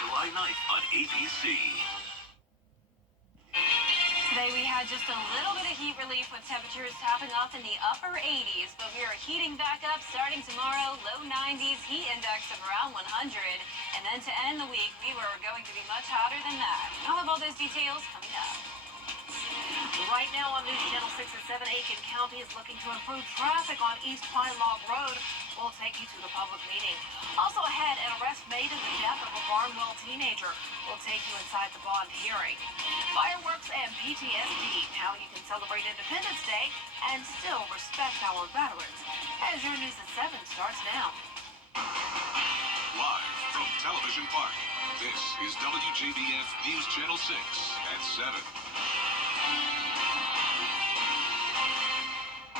July 9th on ABC. Today we had just a little bit of heat relief with temperatures topping off in the upper 80s, but we are heating back up starting tomorrow, low 90s, heat index of around 100. And then to end the week, we were going to be much hotter than that. I'll have all those details coming up. Right now on News Channel 6 and 7, Aiken County is looking to improve traffic on East Pine Log Road. We'll take you to the public meeting. Also ahead, an arrest made in the death of a Barnwell teenager. We'll take you inside the bond hearing. Fireworks and PTSD, how you can celebrate Independence Day and still respect our veterans. As your News at 7 starts now. Live from Television Park, this is WJBF News Channel 6 at 7.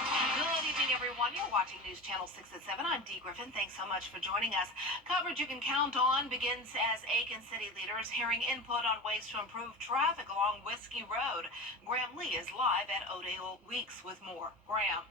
Good evening, everyone. You're watching News Channel 6 at 7. I'm Dee Griffin. Thanks so much for joining us. Coverage you can count on begins as Aiken City leaders hearing input on ways to improve traffic along Whiskey Road. Graham Lee is live at Odale Weeks with more. Graham.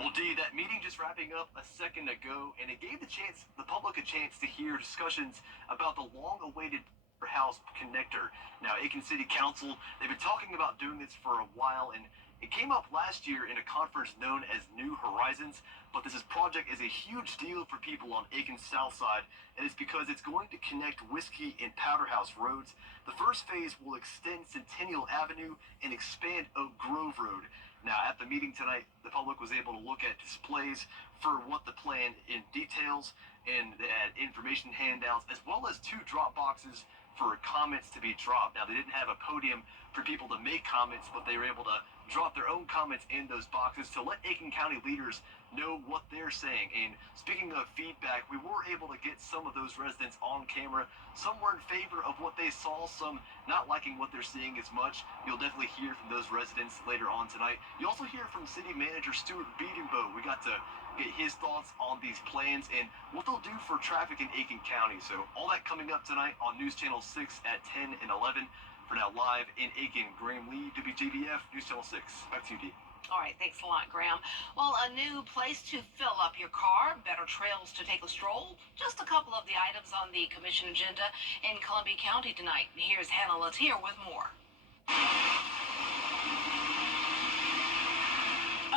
Well, Dee, that meeting just wrapping up a second ago, and it gave the public a chance to hear discussions about the long-awaited house connector. Now, Aiken City Council, they've been talking about doing this for a while, and it came up last year in a conference known as New Horizons, but this project is a huge deal for people on Aiken's south side, and it's because it's going to connect Whiskey and Powderhouse roads. The first phase will extend Centennial Avenue and expand Oak Grove Road. Now, at the meeting tonight, the public was able to look at displays for what the plan in details, and they had information handouts, as well as 2 drop boxes for comments to be dropped. Now, they didn't have a podium for people to make comments, but they were able to drop their own comments in those boxes to let Aiken County leaders know what they're saying. And speaking of feedback, we were able to get some of those residents on camera. Some were in favor of what they saw, some not liking what they're seeing as much. You'll definitely hear from those residents later on tonight. You also hear from City Manager Stuart Beedenbow. We got to get his thoughts on these plans and what they'll do for traffic in Aiken County. So all that coming up tonight on News Channel 6 at 10 and 11. For now, live in Aiken, Graham Lee, WJBF, News Channel 6. Back to you, Dee. All right, thanks a lot, Graham. Well, a new place to fill up your car, better trails to take a stroll. Just a couple of the items on the commission agenda in Columbia County tonight. Here's Hannah Latier with more.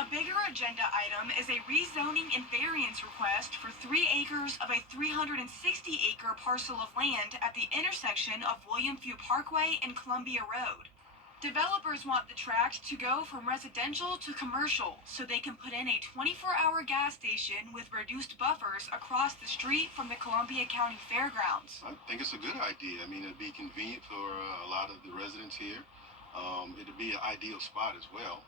A bigger agenda item is a rezoning and variance request for 3 acres of a 360-acre parcel of land at the intersection of William Few Parkway and Columbia Road. Developers want the tract to go from residential to commercial so they can put in a 24-hour gas station with reduced buffers across the street from the Columbia County Fairgrounds. I think it's a good idea. I mean, it'd be convenient for a lot of the residents here. It'd be an ideal spot as well.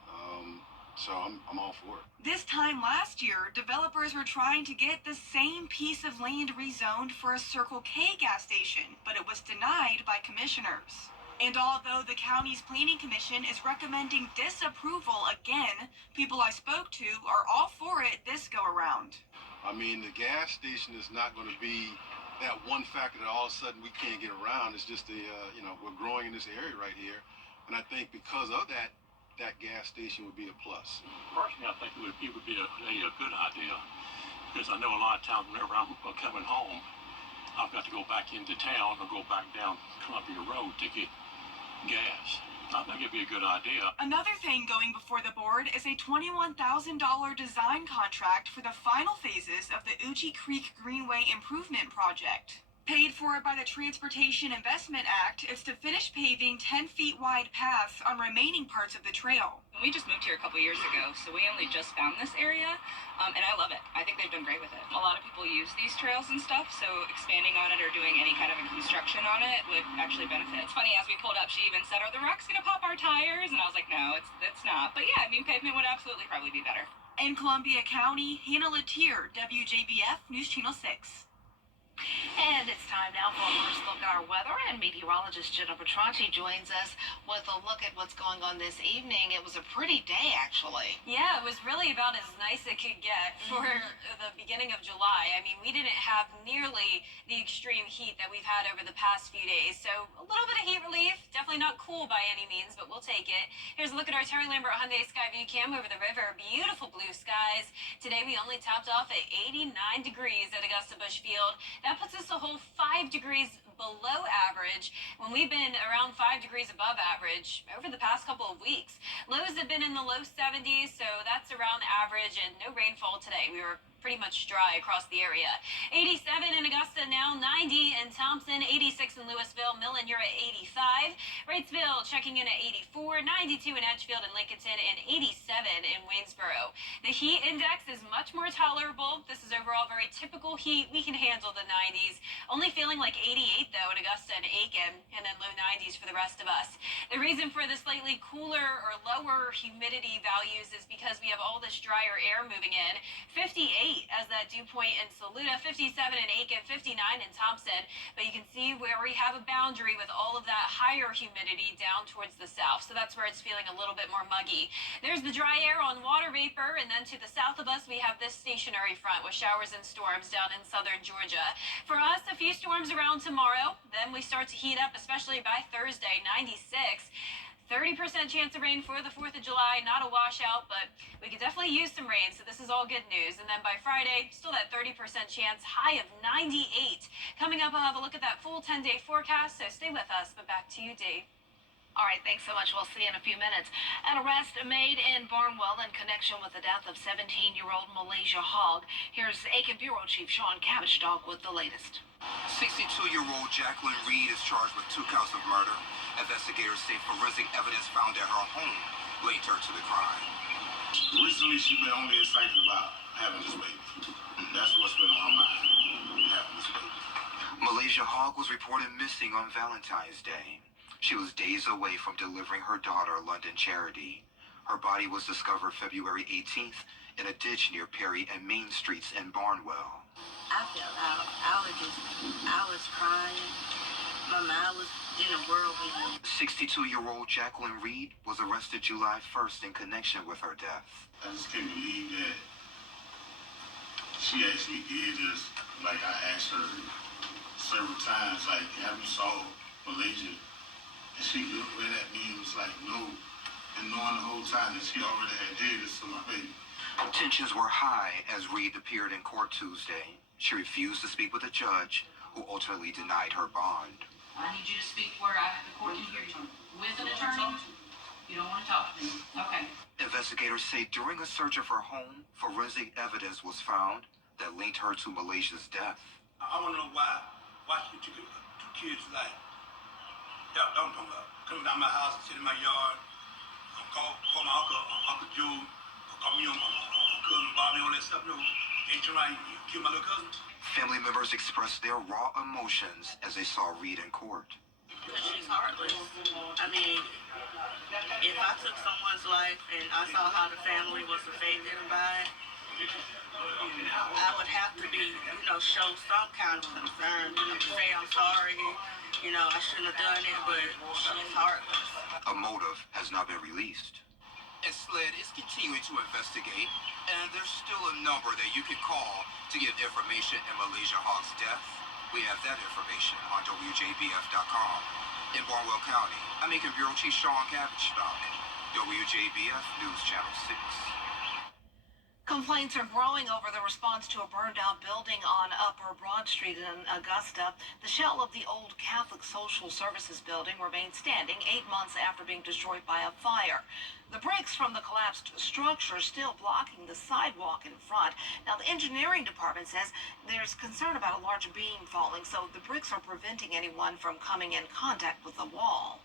So I'm all for it. This time last year, developers were trying to get the same piece of land rezoned for a Circle K gas station, but it was denied by commissioners. And although the county's planning commission is recommending disapproval again, people I spoke to are all for it this go around. I mean, the gas station is not going to be that one factor that all of a sudden we can't get around. It's just we're growing in this area right here. And I think because of that, that gas station would be a plus. Personally, I think it would be a good idea, because I know a lot of times whenever I'm coming home, I've got to go back into town or go back down Columbia Road to get gas. I think it'd be a good idea. Another thing going before the board is a $21,000 design contract for the final phases of the Uchi Creek Greenway Improvement Project. Paid for by the Transportation Investment Act, it's to finish paving 10 feet wide paths on remaining parts of the trail. We just moved here a couple years ago, so we only just found this area, and I love it. I think they've done great with it. A lot of people use these trails and stuff, so expanding on it or doing any kind of a construction on it would actually benefit. It's funny, as we pulled up, she even said, "Are the rocks going to pop our tires?" And I was like, no, it's not. But yeah, I mean, pavement would absolutely probably be better. In Columbia County, Hannah Latier, WJBF News Channel 6. And it's time now for a first look at our weather, and meteorologist Jenna Petranti joins us with a look at what's going on this evening. It was a pretty day, actually. Yeah, it was really about as nice it could get for the beginning of July. I mean, we didn't have nearly the extreme heat that we've had over the past few days. So a little bit of heat relief, definitely not cool by any means, but we'll take it. Here's a look at our Terry Lambert Hyundai Sky View Cam over the river. Beautiful blue skies. Today we only topped off at 89 degrees at Augusta Busch Field. That puts us a whole 5 degrees below average when we've been around 5 degrees above average over the past couple of weeks. Lows have been in the low 70s, so that's around average, and no rainfall today. We were pretty much dry across the area. 87 in Augusta now, 90 in Thompson, 86 in Louisville, Millen, you're at 85. Wrightsville checking in at 84, 92 in Edgefield and Lincolnton, and 87 in Waynesboro. The heat index is much more tolerable. This is overall very typical heat. We can handle the 90s. Only feeling like 88 though at Augusta and Aiken, and then low 90s for the rest of us. The reason for the slightly cooler or lower humidity values is because we have all this drier air moving in. 58 as that dew point in Saluda, 57 in Aiken, 59 in Thompson. But you can see where we have a boundary with all of that higher humidity down towards the south. So that's where it's feeling a little bit more muggy. There's the dry air on water vapor, and then to the south of us we have this stationary front with showers and storms down in southern Georgia. For us, a few storms around tomorrow. Then we start to heat up, especially by Thursday, 96. 30% chance of rain for the 4th of July, not a washout, but we could definitely use some rain, so this is all good news. And then by Friday, still that 30% chance, high of 98. Coming up, I'll have a look at that full 10-day forecast, so stay with us, but back to you, Dee. All right, thanks so much. We'll see you in a few minutes. An arrest made in Barnwell in connection with the death of 17-year-old Malaysia Hogg. Here's Aiken Bureau Chief Sean Cabbage-Dog with the latest. 62-year-old Jacqueline Reed is charged with 2 counts of murder. Investigators say forensic evidence found at her home linked her to the crime. Recently, she's been only excited about having this baby. That's what's been on her mind, having this baby. Malaysia Hogg was reported missing on Valentine's Day. She was days away from delivering her daughter, London Charity. Her body was discovered February 18th in a ditch near Perry and Main Streets in Barnwell. I felt out. I was crying. My mind was in a whirlwind. 62-year-old Jacqueline Reed was arrested July 1st in connection with her death. I just can't believe that she actually did this. Like, I asked her several times, like, have you saw Malaysia? And she looked right at me and was like, no. And knowing the whole time that she already had did this to my baby. Tensions were high as Reed appeared in court Tuesday. She refused to speak with the judge, who ultimately denied her bond. I need you to speak where the court can hear you. With an attorney? You don't want to talk to me. Okay. Investigators say during a search of her home, forensic evidence was found that linked her to Malaysia's death. I want to know why she took 2 kids' life. That's what I'm talking about. Coming down my house and sitting in my yard. Call my Uncle Joe, call me on my cousin Bobby, all that stuff. No, ain't trying to kill my little cousin. Family members expressed their raw emotions as they saw Reed in court. She's heartless. I mean, if I took someone's life and I saw how the family was affected by it, I would have to be, show some kind of concern, say I'm sorry, I shouldn't have done it, but she's heartless. A motive has not been released. And SLED is continuing to investigate, and there's still a number that you can call to get information in Malaysia Hogg's death. We have that information on WJBF.com. In Barnwell County, I'm Aiken Bureau Chief Sean Cabbage-Dog, WJBF News Channel 6. Complaints are growing over the response to a burned-out building on Upper Broad Street in Augusta. The shell of the old Catholic Social Services building remains standing 8 months after being destroyed by a fire. The bricks from the collapsed structure still blocking the sidewalk in front. Now, the engineering department says there's concern about a large beam falling, so the bricks are preventing anyone from coming in contact with the wall.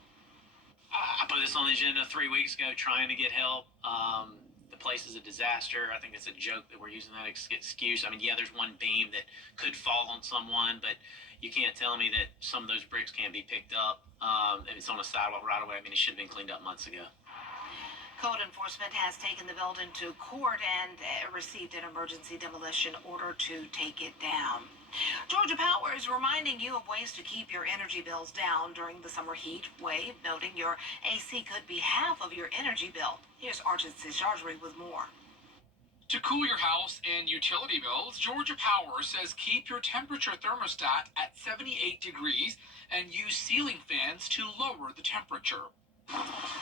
I put this on the agenda 3 weeks ago trying to get help. The place is a disaster. I think it's a joke that we're using that excuse. I mean, yeah, there's one beam that could fall on someone, but you can't tell me that some of those bricks can't be picked up. If it's on a sidewalk right away, I mean, it should have been cleaned up months ago. Code enforcement has taken the building to court and received an emergency demolition order to take it down. Georgia Power is reminding you of ways to keep your energy bills down during the summer heat wave, noting your AC could be half of your energy bill. Here's Arjun Seshadri with more. To cool your house and utility bills, Georgia Power says keep your temperature thermostat at 78 degrees and use ceiling fans to lower the temperature.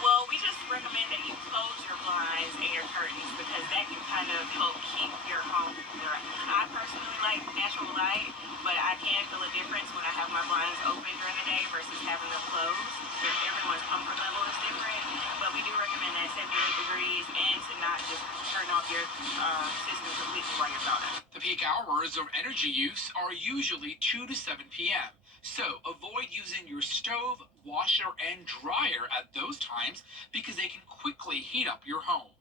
Well, we just recommend that you close your blinds and your curtains because that can kind of help keep your home cooler. I personally like natural light, but I can feel a difference when I have my blinds open during the day versus having them closed. Everyone's comfort level is different, but we do recommend that 78 degrees and to not just turn off your system completely while you're gone. The peak hours of energy use are usually 2 to 7 p.m. So avoid using your stove, washer, and dryer at those times because they can quickly heat up your home.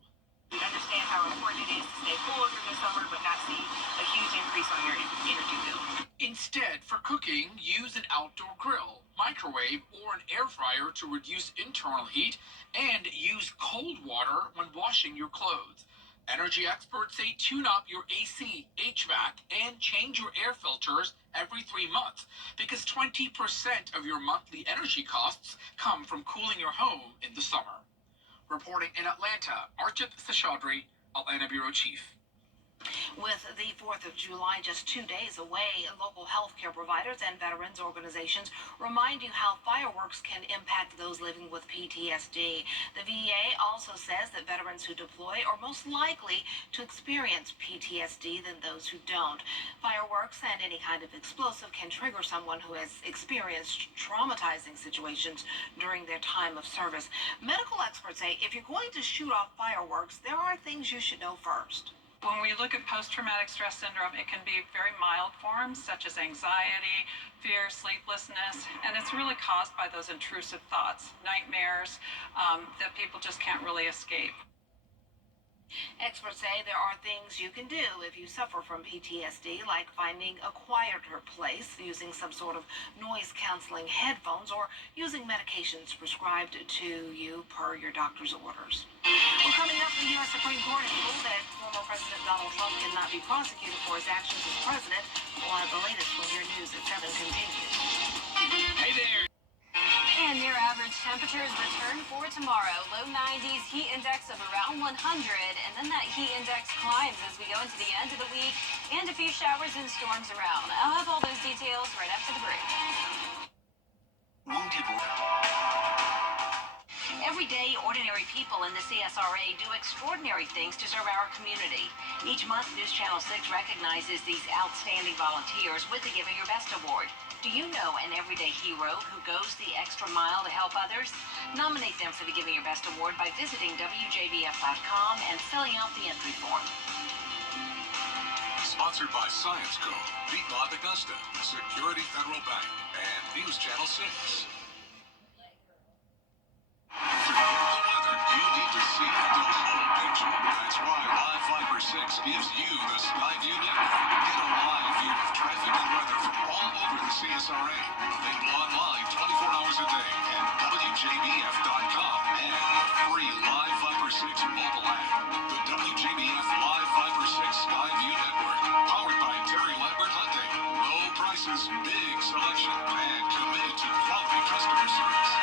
We understand how important it is to stay cool during the summer but not see a huge increase on your energy bill. Instead, for cooking, use an outdoor grill, microwave, or an air fryer to reduce internal heat, and use cold water when washing your clothes. Energy experts say tune up your AC, HVAC, and change your air filters every 3 months because 20% of your monthly energy costs come from cooling your home in the summer. Reporting in Atlanta, Arjun Seshadri, Atlanta Bureau Chief. With the 4th of July just 2 days away, local healthcare providers and veterans organizations remind you how fireworks can impact those living with PTSD. The VA also says that veterans who deploy are most likely to experience PTSD than those who don't. Fireworks and any kind of explosive can trigger someone who has experienced traumatizing situations during their time of service. Medical experts say if you're going to shoot off fireworks, there are things you should know first. When we look at post-traumatic stress syndrome, it can be very mild forms such as anxiety, fear, sleeplessness, and it's really caused by those intrusive thoughts, nightmares that people just can't really escape. Experts say there are things you can do if you suffer from PTSD, like finding a quieter place, using some sort of noise-canceling headphones, or using medications prescribed to you per your doctor's orders. Well, coming up, the U.S. Supreme Court has ruled that former President Donald Trump cannot be prosecuted for his actions as president. We'll have the latest when your news at 7 continues. Hey there. And near average temperatures return for tomorrow. Low 90s, heat index of around 100, and then that heat index climbs as we go into the end of the week, and a few showers and storms around. I'll have all those details right after the break. Every day, ordinary people in the CSRA do extraordinary things to serve our community. Each month, News Channel 6 recognizes these outstanding volunteers with the Giving Your Best Award. Do you know an everyday hero who goes the extra mile to help others? Nominate them for the Giving Your Best Award by visiting WJBF.com and filling out the entry form. Sponsored by Science Co., Piedmont Augusta, Security Federal Bank, and News Channel 6. To know the weather, you need to see the whole picture. That's why Live Fiber 6 gives you the Skyview network. Get a live view of traffic and weather from all over the CSRA. Available online 24 hours a day at WJBF.com and a free Live Fiber 6 mobile app. The WJBF Live Fiber 6 Skyview network, powered by Terry Lambert Hyundai. Low prices, big selection, and committed to quality customer service.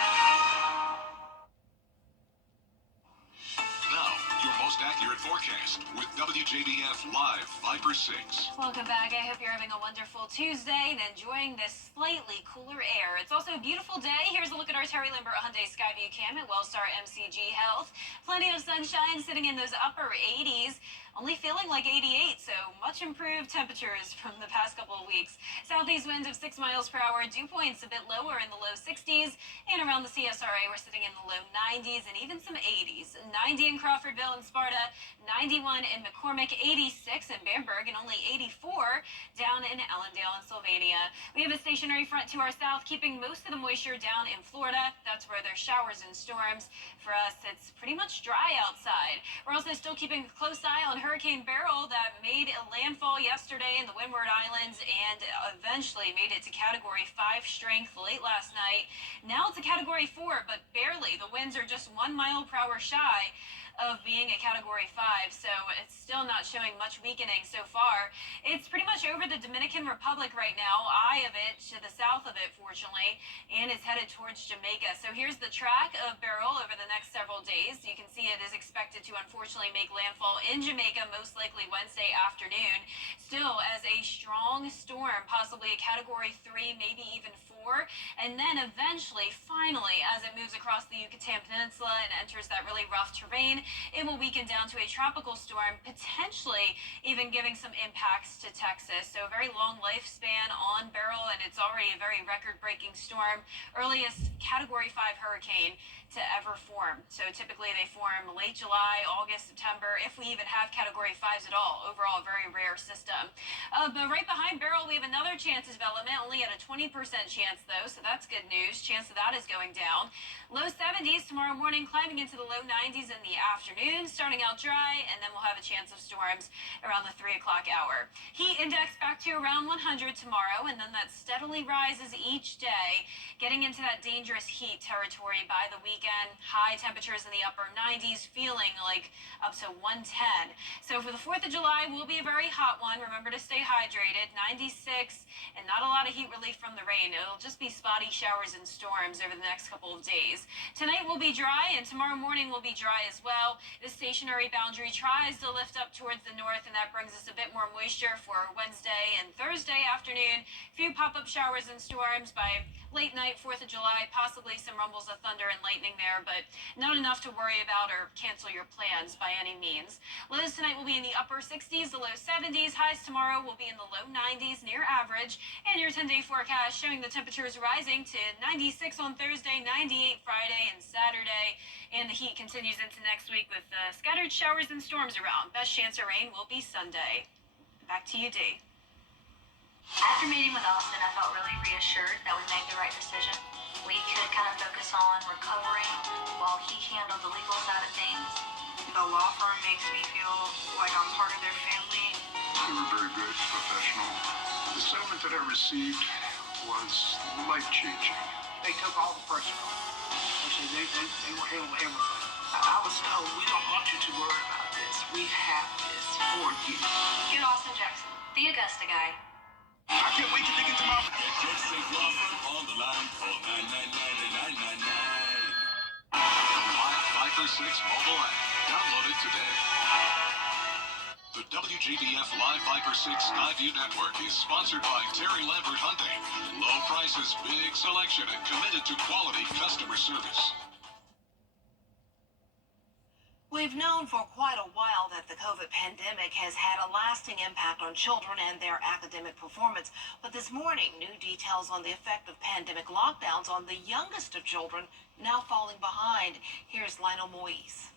Now, your most accurate forecast with WJBF Live Fiber 6. Welcome back. I hope you're having a wonderful Tuesday and enjoying this slightly cooler air. It's also a beautiful day. Here's a look at our Terry Lambert Hyundai Skyview Cam at Wellstar MCG Health. Plenty of sunshine sitting in those upper 80s. Only feeling like 88, so much improved temperatures from the past couple of weeks. Southeast winds of 6 miles per hour, dew points a bit lower in the low 60s, and around the CSRA we're sitting in the low 90s and even some 80s. 90 in Crawfordville and Sparta, 91 in McCormick, 86 in Bamberg, and only 84 down in Allendale and Sylvania. We have a stationary front to our south, keeping most of the moisture down in Florida. That's where there's showers and storms. For us, it's pretty much dry outside. We're also still keeping a close eye on Hurricane Beryl that made a landfall yesterday in the Windward Islands and eventually made it to Category 5 strength late last night. Now it's a Category 4, but barely. The winds are just 1 mile per hour shy of being a Category 5, so it's still not showing much weakening so far. It's pretty much over the Dominican Republic right now, eye of it to the south of it, fortunately, and it's headed towards Jamaica. So here's the track of Beryl over the next several days. You can see it is expected to unfortunately make landfall in Jamaica, most likely Wednesday afternoon. Still as a strong storm, possibly a Category 3, maybe even 4, and then eventually, finally, as it moves across the Yucatan Peninsula and enters that really rough terrain, it will weaken down to a tropical storm, potentially even giving some impacts to Texas. So a very long lifespan on Beryl, and it's already a very record-breaking storm, earliest Category 5 hurricane to ever form. So typically they form late July, August, September, if we even have Category 5s at all. Overall, a very rare system. But right behind Beryl, we have another chance of development, only at a 20% chance though, so that's good news. Chance of that is going down. Low 70s tomorrow morning, climbing into the low 90s in the afternoon, starting out dry, and then we'll have a chance of storms around the 3 o'clock hour. Heat index back to around 100 tomorrow, and then that steadily rises each day, getting into that dangerous heat territory by the weekend. High temperatures in the upper 90s, feeling like up to 110. So for the 4th of July, will be a very hot one. Remember to stay hydrated. 96, and not a lot of heat relief from the rain. It'll just be spotty showers and storms over the next couple of days. Tonight will be dry, and tomorrow morning will be dry as well. The stationary boundary tries to lift up towards the north, and that brings us a bit more moisture for Wednesday and Thursday afternoon. Few pop-up showers and storms by late night, 4th of July, possibly some rumbles of thunder and lightning there, but not enough to worry about or cancel your plans by any means. Lows tonight will be in the upper 60s, the low 70s. Highs tomorrow will be in the low 90s, near average. And your 10-day forecast showing the temperatures rising to 96 on Thursday, 98 Friday and Saturday. And the heat continues into next week with scattered showers and storms around. Best chance of rain will be Sunday. Back to you, Dee. After meeting with Austin, I felt really reassured that we made the right decision. We could kind of focus on recovering while he handled the legal side of things. The law firm makes me feel like I'm part of their family. They were very good, professional. The settlement that I received was life-changing. They took all the pressure off. They were handling everything. I was told, we don't want you to worry about this. We have this for you. Get Austin Jackson, the Augusta guy. I can't wait to dig into my... Get St. Crawford on the line. Call 999-9999. Live 5 for 6 mobile app. Download it today. The WJBF Live 5 for 6 Skyview Network is sponsored by Terry Lambert Hyundai. Low prices, big selection, and committed to quality customer service. We've known for quite a while that the COVID pandemic has had a lasting impact on children and their academic performance. But this morning, new details on the effect of pandemic lockdowns on the youngest of children now falling behind. Here's Lionel Moise.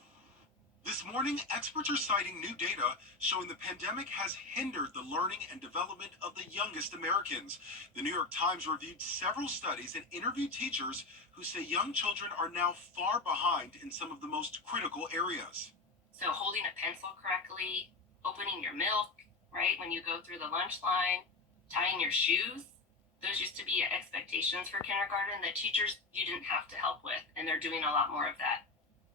This morning, experts are citing new data showing the pandemic has hindered the learning and development of the youngest Americans. The New York Times reviewed several studies and interviewed teachers who say young children are now far behind in some of the most critical areas. So holding a pencil correctly, opening your milk, right, when you go through the lunch line, tying your shoes, those used to be expectations for kindergarten that teachers you didn't have to help with, and they're doing a lot more of that.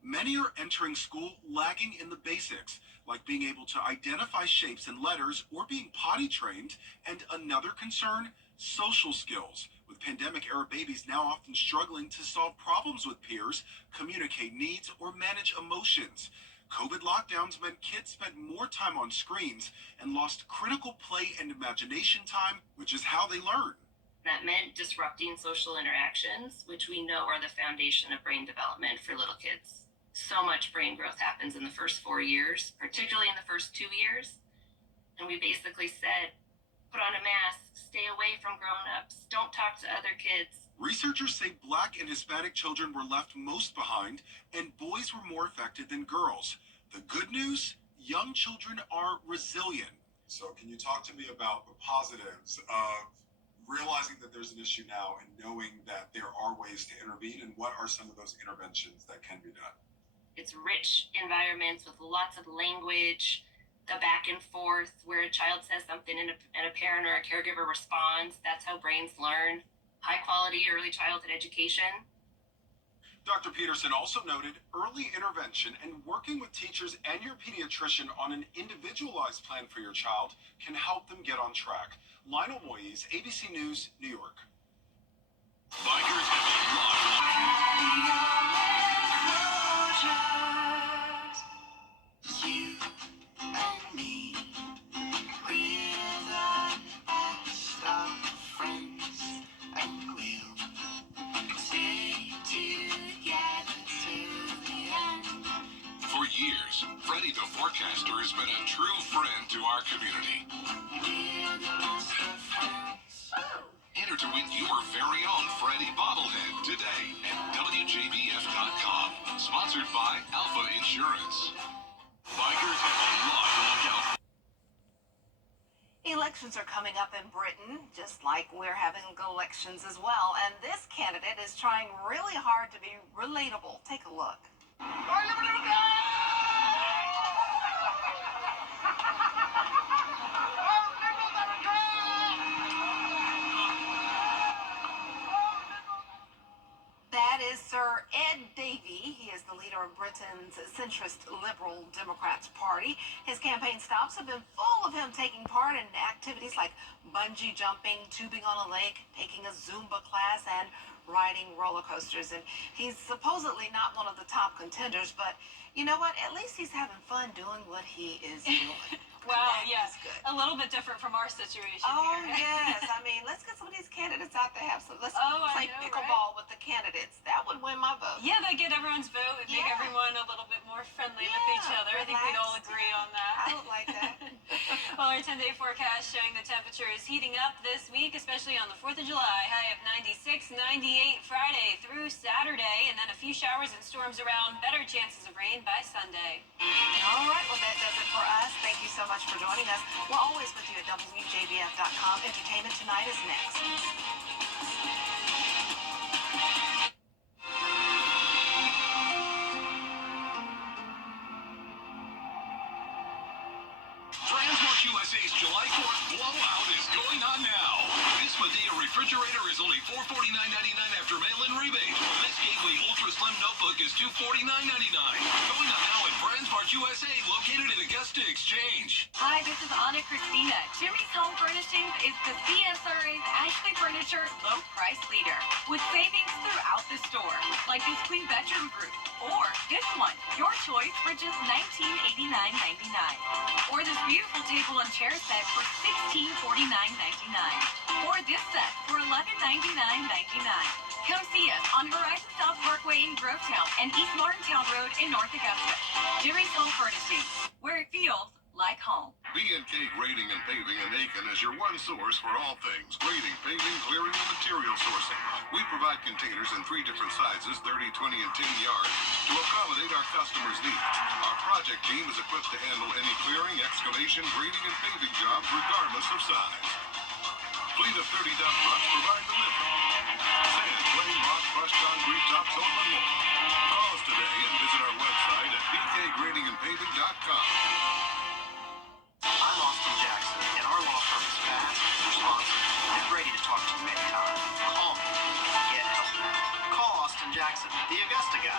Many are entering school lagging in the basics, like being able to identify shapes and letters or being potty trained. And another concern, social skills, with pandemic-era babies now often struggling to solve problems with peers, communicate needs, or manage emotions. COVID lockdowns meant kids spent more time on screens and lost critical play and imagination time, which is how they learn. That meant disrupting social interactions, which we know are the foundation of brain development for little kids. So much brain growth happens in the first 4 years, particularly in the first 2 years. And we basically said, put on a mask, stay away from grown-ups, don't talk to other kids. Researchers say Black and Hispanic children were left most behind, and boys were more affected than girls. The good news, young children are resilient. So can you talk to me about the positives of realizing that there's an issue now and knowing that there are ways to intervene, and what are some of those interventions that can be done? It's rich environments with lots of language, the back and forth where a child says something and a parent or a caregiver responds. That's how brains learn. High quality early childhood education. Dr. Peterson also noted early intervention and working with teachers and your pediatrician on an individualized plan for your child can help them get on track. Lionel Moyes, ABC News, New York. Bikers have a lot. You and me, we're the best of friends, and we'll stay together to the end. For years, Freddie the Forecaster has been a true friend to our community. We're the best of friends. Enter to win your very own Freddie bobblehead today at WJBF.com. Sponsored by Alpha Insurance. Bikers have a lot to look out for. Elections are coming up in Britain, just like we're having elections as well. And this candidate is trying really hard to be relatable. Take a look. That is Sir Ed Davey. He is the leader of Britain's centrist Liberal Democrats Party. His campaign stops have been full of him taking part in activities like bungee jumping, tubing on a lake, taking a Zumba class, and riding roller coasters. And he's supposedly not one of the top contenders, but you know what? At least he's having fun doing what he is doing. Wow, yes. A little bit different from our situation Oh, here. yes. I mean, let's get some of these candidates out there. Let's Oh, I play know, pickleball with the candidates. That would win my vote. Yeah, they get everyone's vote and make Yeah. everyone a little bit more friendly with each other. I think we'd all relaxed. agree on that. I would like that. Well, our 10-day forecast showing the temperature is heating up this week, especially on the 4th of July. High of 96, 98 Friday through Saturday, and then a few showers and storms around. Better chances of rain by Sunday. All right, well, that does it for us. Thank you so much for joining us. We're always with you at WJBF.com. Entertainment Tonight is next. Transmark USA's July 4th blowout is going on now. This Medea refrigerator is only $449.99 after mail-in rebate. This Gateway Ultra Slim notebook is $249.99. Going on now at Transmark USA, located in Augusta Exchange. Hi, this is Anna Christina. Jimmy's Home Furnishings is the CSRA's Ashley Furniture low price leader with savings throughout the store, like this queen bedroom group, or this one, your choice for just $1989.99, or this beautiful table and chair set for $1649.99, or this set for $1199.99. Come see us on Horizon South Parkway in Grovetown and East Martintown Road in North Augusta. Jimmy's Home Furnishings, where it feels like home. B&K Grading and Paving in Aiken is your one source for all things grading, paving, clearing, and material sourcing. We provide containers in 3 different sizes, 30, 20, and 10 yards, to accommodate our customers' needs. Our project team is equipped to handle any clearing, excavation, grading, and paving jobs regardless of size. Fleet of 30 dump trucks provide delivery. Sand, clay, rock, crushed concrete, topsoil, and more. Call us today and visit our website at bkgradingandpaving.com. I'm Austin Jackson, and our law firm is fast, responsive, and ready to talk to you anytime. Call me. Get help. Call Austin Jackson, the Augusta guy.